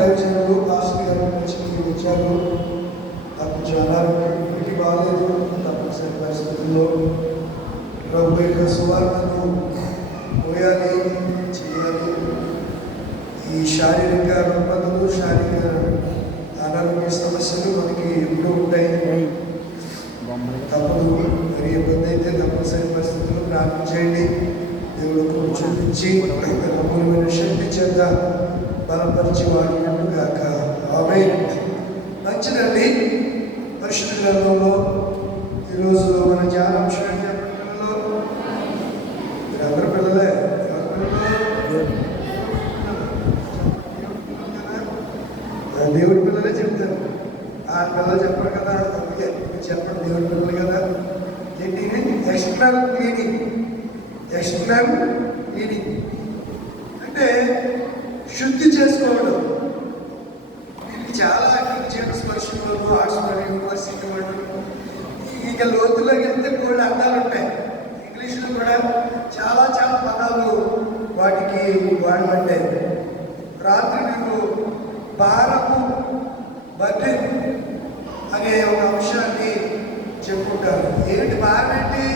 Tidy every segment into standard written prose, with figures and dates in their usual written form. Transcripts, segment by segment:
దైవజనులు పాస్టర్ గారు మంచిగా వచ్చారు. నాకు చాలా ఇంటికి బాగాలేదు. తప్పనిసరి పరిస్థితుల్లో ప్రభు యొక్క సువార్తను పోయాలి, చేయాలి. ఈ శారీరక రుగ్మతలు, శారీరక అనారోగ్య సమస్యలు మనకి ఎప్పుడూ ఉంటాయి. తప్పదు. మరి ఇబ్బంది అయితే తప్పనిసరి పరిస్థితుల్లో ప్రార్థన చేయండి. దేవుడు కృప చూపించి అమూల్యమైన శక్తి చేత బలపరిచి వాడినట్టుగాక. ఆమేన్. మంచిదండి. పరిశుద్ధ గ్రంథంలో ఈరోజు మన ధ్యానాంశం పిల్లలు, మీరందరూ పిల్లలే. దేవుడి పిల్లలే చెప్తారు. ఆ పిల్లలు చెప్పరు కదా, అందుకే చెప్పండి. దేవుడి పిల్లలు కదా. ఏంటి? External cleaning. ఎక్స్టర్నల్ క్లీనింగ్ అంటే శుద్ధి చేసుకోవడం. వీళ్ళకి చాలా జేమ్స్ వర్షన్లో, ఆక్స్ఫర్డ్ యూనివర్సిటీ వాళ్ళు ఇక లోతుల్లోకి వెళ్తే కొన్ని అర్థాలు ఉంటాయి. ఇంగ్లీష్లో కూడా చాలా చాలా పదాలు వాటికి వాడబడ్డాయి. రాత్రి మీకు భారము బర్రె అనే ఒక అంశాన్ని చెప్పుకుంటారు. ఏమిటి భారం? ఏంటి?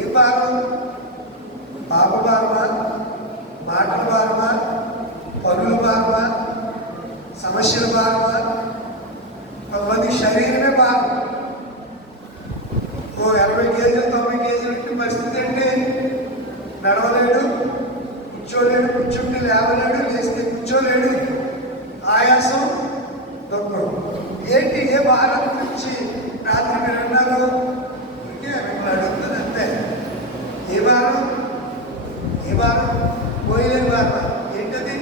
ఏ భారం? పాప భారమా, మాటల భారమా, పనుల భారమా, సమస్యల భారమా? కొంతమంది శరీరమే భారం. 80 కేజీలు 90 కేజీలు ఇంటి పరిస్థితి అంటే నడవలేడు, కూర్చోలేడు, కూర్చుంటే లేవలేడు, లేస్తే కూర్చోలేడు, ఆయాసం, దుఃఖం. ఏంటి? ఏ భారం గురించి రాత్రి మీరు అన్నారు? మిమ్మల్ని అడుగుతుంది అంతే. ఏ భారం? ఏ భారం? పోయలేని భారం. ఏంటది?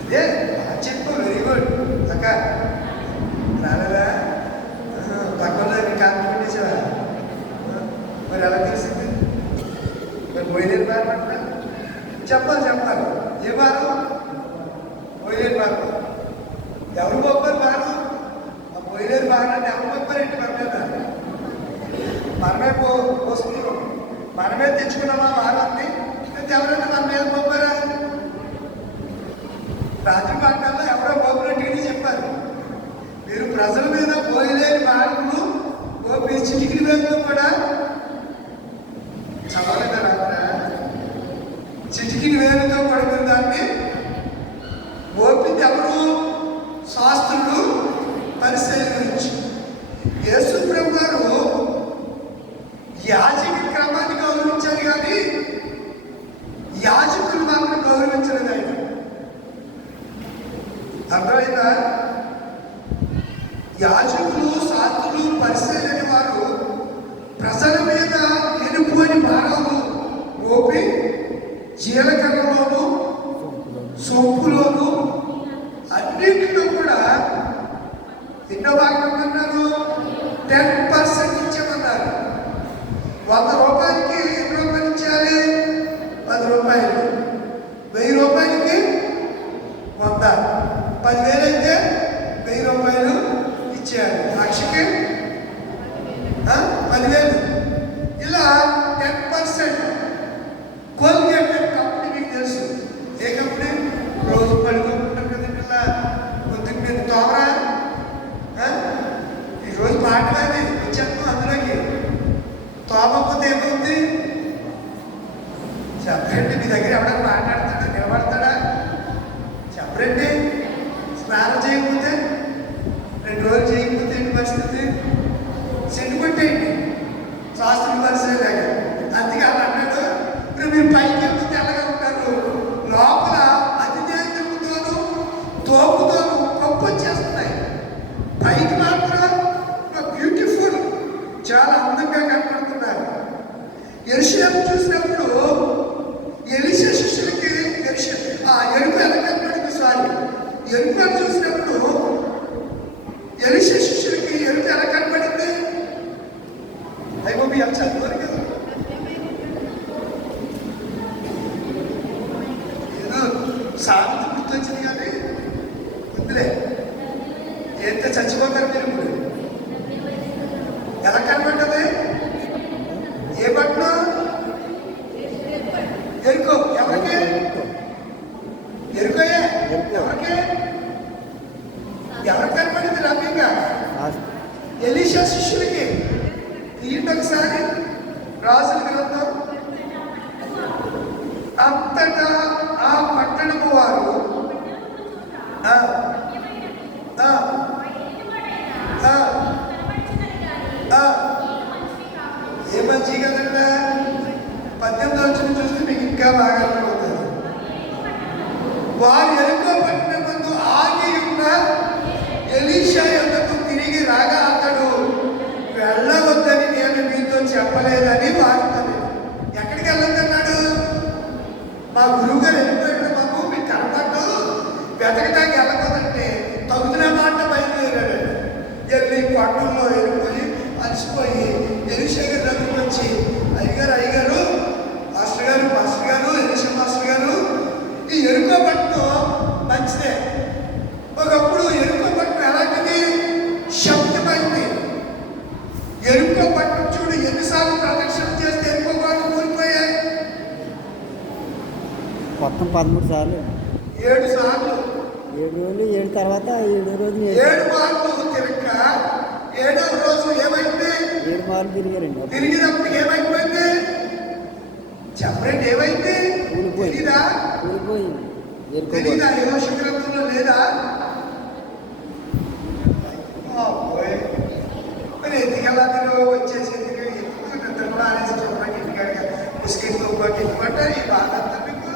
అదే చెప్పు. వెరీ గుడ్ అక్క. రాలేదా? పక్కన కాంతి పెట్టేసావా? మరి ఎలా తెలిసింది? మరి పోయలేని భారం అంట. చెప్పాలి. ఏ భారం? పోయలేని భారం. ఎవరు గొప్పరు భారం? ఆ పోయలేని భారం అంటే ఎవరు గొప్పరేంటి? మనమే పోస్తున్నాం, మనమే తెచ్చుకున్నామా భారాన్ని? అయితే ఎవరైనా మన మీద గొప్పరా? రాత్రి పాఠాల్లో ఎవరో గొప్పనట్టుగా చెప్పారు. మీరు ప్రజల మీద పోయలేని భారములు గోపి చిటికిన వేలతో కూడా చదవలేదా? రాత్ర చిటికిన వేలతో పడుకున్న దాన్ని గోపింది ఎవరు? శాస్త్రులు, పరిశీలన గురించి. యేసు ప్రభు గారు యాజక క్రమాన్ని గౌరవించారు కానీ యాజకులు మాత్రం గౌరవించలేదు. ఆయన అర్థమైందా? యాజకులు, శాస్త్రులు, పరిశీలన వారు ప్రజల మీద ఎనుకోని భారాలు మోపి జీలకర్రలోను, సొంపులోను అన్నింటిలో కూడా ఎన్నో భాగం అన్నారు? 10% ఇచ్చామన్నారు. 100 రూపాయలకి ఎన్ని రూపాయలు ఇచ్చేయాలి? 10 రూపాయలు. 1000 రూపాయలకి 100. 10,000 అయితే 1000 రూపాయలు ఇచ్చేయాలి. లక్షకి 10,000. ఇలా 10%. కోల్గేట్ కంపెనీ మీకు తెలుసు. ఏ కంపెనీ? రోజు పడుకుంటారు కదా పిల్ల. పొద్దున్న మీద తోమరా? ఈరోజు మాట్లాడి వచ్చాను అందులోకి. తోమకపోతే ఏమవుతుంది? చెప్పండి. మీ దగ్గర ఎవడన్నా మాట్లాడతాడా? నిలబడతాడా? చెప్పండి. స్నానం చేయకపోతే, 2 రోజులు చేయకపోతే ఏంటి పరిస్థితి? సెంటిమెంట్ ఏంటి? శాస్త్రం పరిశీలన. అందుకే అలా అన్నాడు. ఇప్పుడు మీరు పైకి వెళ్తే ఎలాగా ఉంటారు? లోపల అతిథేతలతోనూ తోపుతోనూ కప్పు వచ్చేస్తున్నాయి. పైకి మాత్రం బ్యూటిఫుల్, చాలా అందంగా కనపడుతున్నారు. యెరూషలేము చూసినప్పుడు ఎలీషా శిష్యులకి ఎరుపు ఎలా కనపడింది? ఎరుపు చూసినప్పుడు ఎలీషా శిష్యులకి ఎరుపు ఎలా కనపడింది? అయిపోయి అది చదువుతారు కదా. ఏదో సామెత గుర్తొచ్చింది కానీ వద్దులే. ఎంత చచ్చిపోతారు మీరు? ఇప్పుడు ఎలా కనపడ్డది? ఏ బట్టలు? ఎరుకో. ఎవరికి? ఎరుకోయే ఎవరికి ఎవరికి కనపడింది రమ్యంగా? ఎలీషా శిష్యులకి. తీయండి ఒకసారి రాజుల గ్రంథం. అంతటా ఆ పట్టణము వారు ఏ మంచి కదండి. 18 వచ్చిన చూస్తే మీకు ఇంకా బాగా అర్థమవుతుంది. వారు ఎరుకో పట్టణం ముందు ఆగి ఉన్న ఎలీషా యొద్దకు తిరిగి రాగా అతడు వెళ్ళవద్దని నేను మీతో చెప్పలేదని వారితో. ఎక్కడికి వెళ్ళొద్దన్నాడు? మా గురువు గారు వెళ్ళిపోయాడు, మాకు మీకు కనపడ్డు, వెతకటానికి వెళ్ళకూడదంటే తగుదిన మాట బయలుదేరాడు. వెళ్ళి కొండల్లో వెళ్ళిపోయి అలసిపోయి ఎలీషా గారి దగ్గరికి వచ్చి, అయ్యగారు మాస్టర్ గారు ఎలీషా మాస్టర్ గారు, ఈ ఎరుకో పట్టణం మంచిదే. ఒకప్పుడు ఎరుకో పట్టణం ఎలాంటిది? శబ్దమైంది. ఎరుకో పట్టణం చూడు ఎన్నిసార్లు ప్రదక్షిణ చేస్తే ఎరుకో పాటలు కూలిపోయాయి. మొత్తం 13 సార్లు, 7 సార్లు, 7 రోజులు, 7 తర్వాత 7వ రోజు 7 మార్లు తిరగక 7వ రోజు ఏమైంది? 7 మార్లు తిరిగారండి. తిరిగినప్పుడు ఏమైపోయింది? చెప్పండి, ఏమైంది? తెలీదా? తెలీదా? యోషు గ్రంథంలో లేదా? మరి ఎందుకలా మీరు వచ్చేసి ఎందుకు నిద్ర కూడా అనేసి చెప్పడానికి ఇంటికాడిగా ముసుకెళ్ళి ఇవ్వమంట ఈ బాధ అంతా మీకు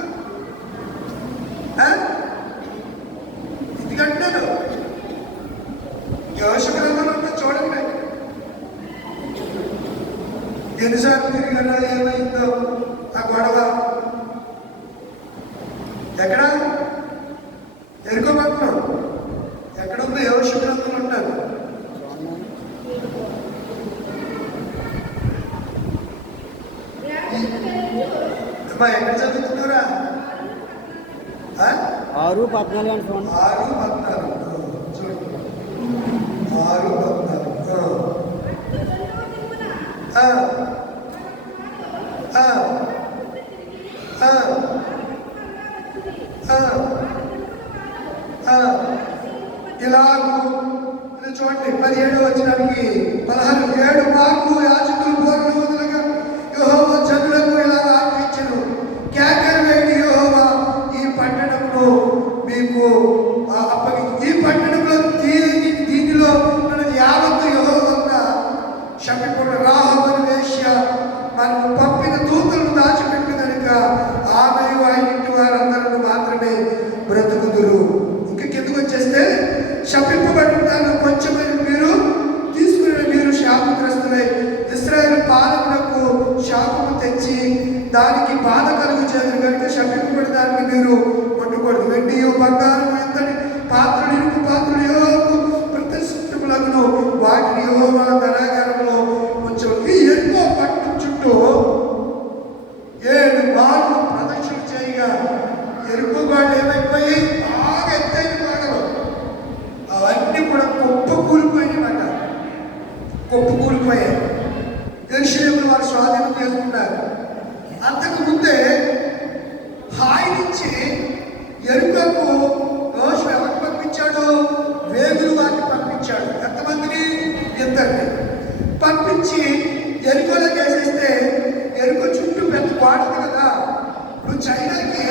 ఎందుకంటున్నాను? యోషు గ్రంథంలో చూడండి ఎన్నిసార్లు తిరిగారా, ఏమైందో ఆ గొడవ. ఎక్కడ? ఎరుకో పట్టణం ఎక్కడుందో యోషు గ్రంథంలో ఉంటారు. అమ్మా ఎక్కడ చదువుతున్నారా? 6:14 అంటే 6:14 చూడండి. 6:14 ఇలాగూ చూడండి. 17 వచ్చినానికి 16 7 మార్లు యాజకులు బోర్లు వదలగా యెహోవా జనులకు ఇలాగ ఆజ్ఞించెను, కేకలు వేయండి, యెహోవా ఈ పట్టణంలో మీకు ఈ పట్టణంలో దీనిలో మనది యావత్తు యెహోవా శపిపుడు రాహబను వేశ్య మనము పంపిన దూతలను దాచిపెట్టు కనుక ఆమెయు ఆయన ఇంటి వారందరూ మాత్రమే బ్రతుకుదురు. ఇంకా కిందకు వచ్చేస్తే శపింపబడి ఉంటాను కొంచెమైన మీరు తీసుకుని మీరు శాపగ్రస్తులై ఇశ్రాయేలు పాలకులకు శాపము తెచ్చి దానికి బాధ కలుగు చేతులు కనుక శపింపబడి దానికి మీరు పట్టుకూడదు. వెండి బంగారం ఎంతటి పాత్రలు ఇనుపు పాత్రలు యెహోవాకు ప్రతిష్ఠితులను వాటిని యెహోవా ధనాగారంలో ఉంచు. ఈ ఎన్నో పట్టు చుట్టూ 7 మార్లు ప్రదక్షిణ చేయగా ఎరుపు గోడలు ఏమైపోయి బాగా ఎత్తైన గోడలు అవన్నీ కూడా కుప్పకూలిపోయినాయన్నమాట. కుప్పకూలిపోయాయి. యెరూషలేమును వారు స్వాధీనం చేసుకున్నారు. అంతకు ముందే హాయి నుంచి ఎరుకకు యోషువ ఎవరిని పంపించాడు? వేగులు వారిని పంపించాడు. ఎంతమందిని? 2 పంపించి ఎరుకలో వేసేస్తే ఎరుక చుట్టూ పెద్ద గోడ ఉంది కదా. ఇప్పుడు చైనాకి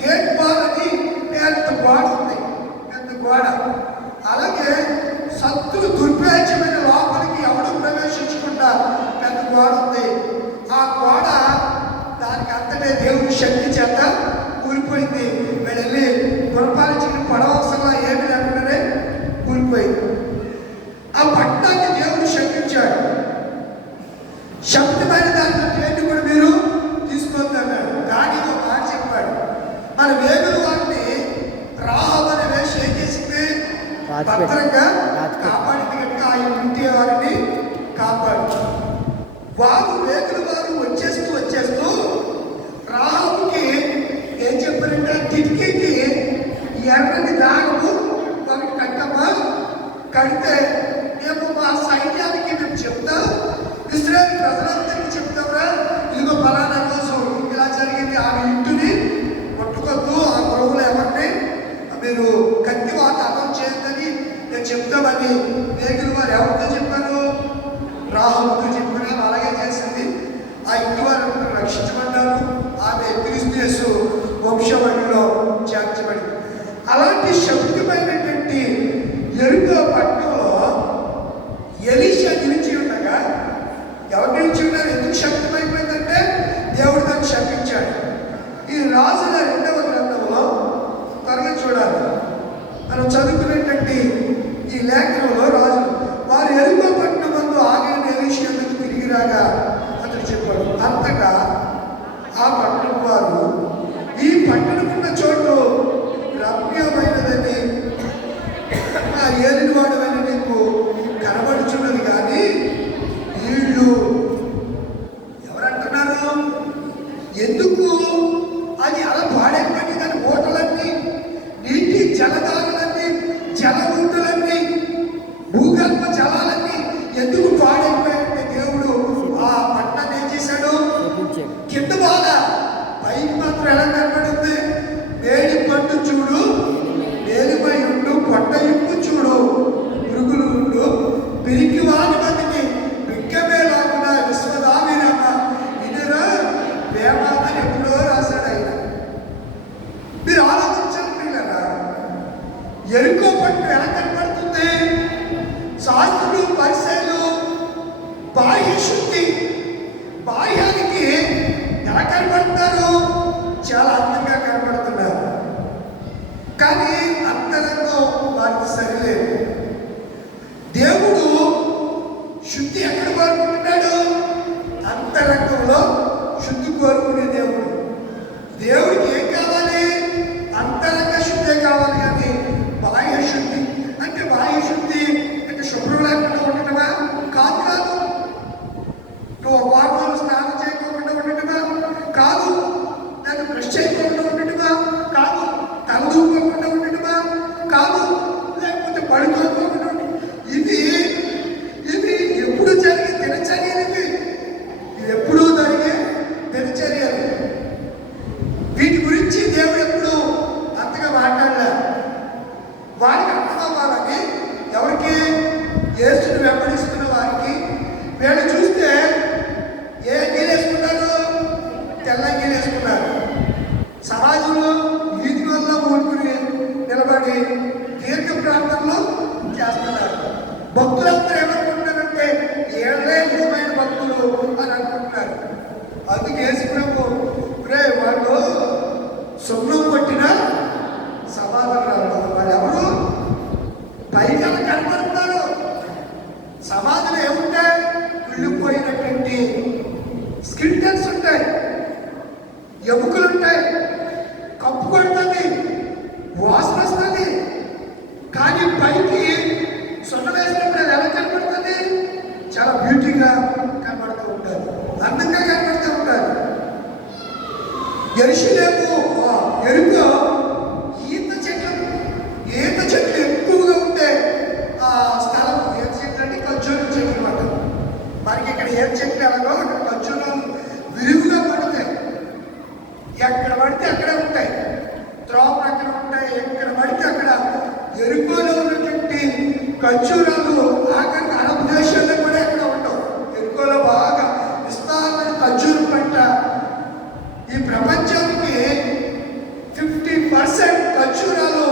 గేట్ వాల్ అని పెద్ద గోడ ఉంది, పెద్ద గోడ. అలాగే శత్రు దుర్భేద్యమైన లోపలికి ఎవడు ప్రవేశించకుండా పెద్ద గోడ ఉంది. ఆ గోడ దానికి అంతటే దేవుని శక్తి చేత కూలిపోయింది. వెళ్ళి పురపాలించిన పడవసలా ఏమి లేకుండానే కూలిపోయింది. ఆ పట్టణాన్ని దేవుడు శక్తించాడు. శక్తిమైన దాంట్లో ఏంటి కూడా మీరు తీసుకోవద్దన్నాడు. కానీ ఒక మాట చెప్పాడు, మన వేగులు వారిని రాహబు అనే వేష ఏం చేసింది? భద్రంగా కాపాడింది కనుక ఆయన ఇంటి వారిని కాపాడు. వారు వేగులు వారు వచ్చేస్తూ రాహబుకి ఏం చెప్పారంటే కిటికీకి ఎర్రని దాగము వారికి కట్టమ్మా, కడితే మేము మా సైన్యానికి మేము చెప్తాం, ఇశ్రాయేలు ప్రజలందరికీ చెప్తాంరా, ఇదిగో ఫలానా రోజు ఇలా జరిగింది, ఆమె ఇంటిని పట్టుకొద్దు, ఆ గొడవలు చెప్తామని పేతురు వారు ఎవరితో చెప్పారు? రాహులతో చెప్పారు. అలాగే చేసింది. ఆ ఇంటి వారు రక్షించబడ్డారు. ఆమె క్రీస్తు యేసు వంశవళిలో చేర్చబడింది. అలాంటి శక్తిమైనటువంటి యెరికో పట్టణంలో ఎలీషా నిలిచి ఉండగా, ఎవరు నిలిచి ఉన్నారు? ఎందుకు శక్తిమైపోయిందంటే దేవుడు దాన్ని శపించాడు. ఈ రాజుల 2వ గ్రంథంలో త్వరగా చూడాలి. మనం చదువుకునేటువంటి ఈ లేఖనంలో రాజులు వారు యెరికో పట్టణం ముందు ఆగిన ఎలీషా ఎందుకు తిరిగి రాగా అతడు చెప్పాడు. అంతటా ఆ పట్టణం వారు, ఈ పట్టణమున్న చోటు రమ్యమైనదని ఆ ఏలినవాడని నీకు కనబడుచున్నది, కానీ వీళ్ళు ఎవరంటున్నారు? ఎందుకు అది అలా పాడైపోయింది? దాని ఓటలన్నీ, నీటి జలధారులన్నీ, జలవుతులన్నీ, భూగర్భ జలాలన్నీ ఎందుకు పాడైపోయాయంటే దేవుడు ఆ పట్టణాన్ని ఏం చేశాడు? కింద బాగా, పైకి మాత్రం ఎలా కనబడింది? వేడి పండు చూడు, వేలిపై ఉండు, పొట్ట ఇంపు చూడు, పురుగులు ఉండు, పిరికి వాని మందిని విక్కమే లేకుండా విశ్వదావిరమ్మ ఇదిరా వేమాలని ఎప్పుడో రాశాడు ఆయన. మీరు ఆలోచించండి పిల్లరా, యెరికో పట్టణం ఎలా కనబడుతుంది? శాస్త్రులు, పరిసయ్యులు బాహ్య శుద్ధి, బాహ్యానికి ఎలా కనబడుతున్నారు? చాలా అందంగా కనబడుతున్నారు. కానీ అంతరంగం వారికి సరిలేదు. దేవుడు శుద్ధి ఎక్కడ కోరుకుంటున్నాడు? అంతరంగంలో శుద్ధి కోరుకునే దేవుడు. దేవుడికి ఏం కావాలి? అంతరంగ శుద్ధే కావాలి. కానీ బాహ్య శుద్ధి అంటే, బాహ్య శుద్ధి అంటే శుభ్రం లేకుండా ఉండటమా? కాదు కాదు. నువ్వు వాటర్ స్నానం చేయకుండా ఉండటమా? కాదు. నేను బ్రష్ చేయకుండా ఉండటమా? కాదు. తలదూకోకుండా ఉండటమా? కాదు. లేకపోతే పడుకోకుండా ఇది ఎప్పుడు జరిగే దినచర్యలు. ఇవి ఎప్పుడూ జరిగే దినచర్యలు. వీటి గురించి దేవుడు ఎప్పుడు అంతగా మాట్లాడలే. వారికి అర్థం అవ్వాలని, ఎవరికి? యేసుని వెంబడిస్తున్న వారికి. వీళ్ళు చూస్తే ఏ అంగీలు వేసుకున్నారు? తెల్ల అంగీలు వేసుకున్నారు. సమాజంలో వీధి వల్ల ఊరుకుని నిలబడి దీర్ఘ ప్రాంతంలో చేస్తున్నారు. భక్తులందరూ ఏమనుకుంటున్నారంటే ఏళ్ళే నిజమైన భక్తులు అని అనుకుంటున్నారు. అందుకే యేసు ప్రభు వాళ్ళు సున్నం కొట్టిన సమాధానం. వాళ్ళు ఎవరు? పైగా కనబడుతున్నారు. సమాధులు ఏముంటాయి? కుళ్ళిపోయినటువంటి స్కిల్టన్స్ ఉంటాయి, ఎముకలు ఉంటాయి, కప్పు కొడుతుంది, వాసన వస్తుంది. కానీ పైకి సున్నం వేసినప్పుడు అది ఎలా కనబడుతుంది? చాలా బ్యూటీగా కనబడుతూ ఉంటారు, అందంగా కనబడుతూ ఉంటారు. యెరూషలేము యెరికో ఈత చెట్లు ఎక్కువగా ఉంటే ఆ స్థలం. ఈత చెట్లు అంటే ఖర్జూర చెట్లు అన్నమాట. మనకి ఇక్కడ ఈత చెట్లు ఎలాగో అక్కడ ఖర్జూరం విరివిగా పడతాయి. ఎక్కడ పడితే అక్కడే ఉంటాయి. త్రోపలు అక్కడ ఉంటాయి. ఎక్కడ పడితే అక్కడ. యెరికోలో ఉన్నటువంటి ఖర్జూరాలు ఆఖరికి అరబ్ దేశాల్లో కూడా ఎక్కడ ఉండవు. యెరికోలో బాగా విస్తారమైన ఖర్జూరం పంట. ఈ ప్రపంచానికి 50% ఖర్జూరాలు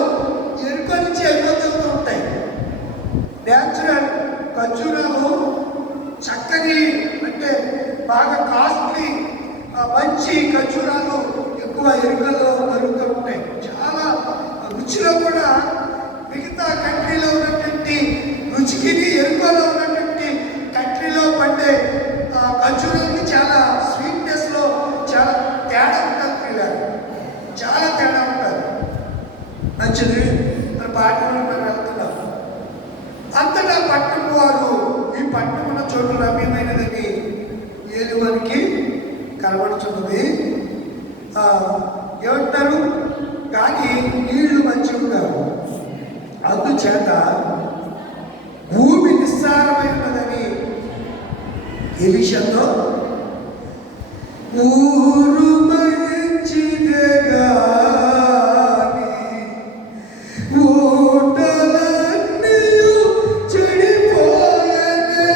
యెరికో నుంచి ఎగుమతి ఉంటాయి. న్యాచురల్ ఖర్జూరాలు చక్కని, అంటే బాగా కాస్ట్లీ, మంచి ఖర్జూరాలు ఎక్కువ యెరికోలో దొరుకుతూ ఉంటాయి. చాలా రుచిలో కూడా మిగతా కంట్రీలో ఉన్నటువంటి రుచికి యెరికోలో ఉన్నటువంటి కంట్రీలో పండే ఖర్జూరాలకి చాలా స్వీట్నెస్లో చాలా తేడా ఉంటుంది పిల్లలు. చాలా తేడా ఉంటుంది. మంచిది. మన పాఠంలో మనం వెళ్తున్నాం. అంతటా పట్టణం వారు, ఈ పట్టణం ఉన్న చోటు రమ్యమైనదని ఏలువనికి కనబడుతున్నది. ఏమంటారు? కానీ నీళ్లు మంచివి కావు. అందుచేత భూమి నిస్సారమైనదని ఎలీషాతో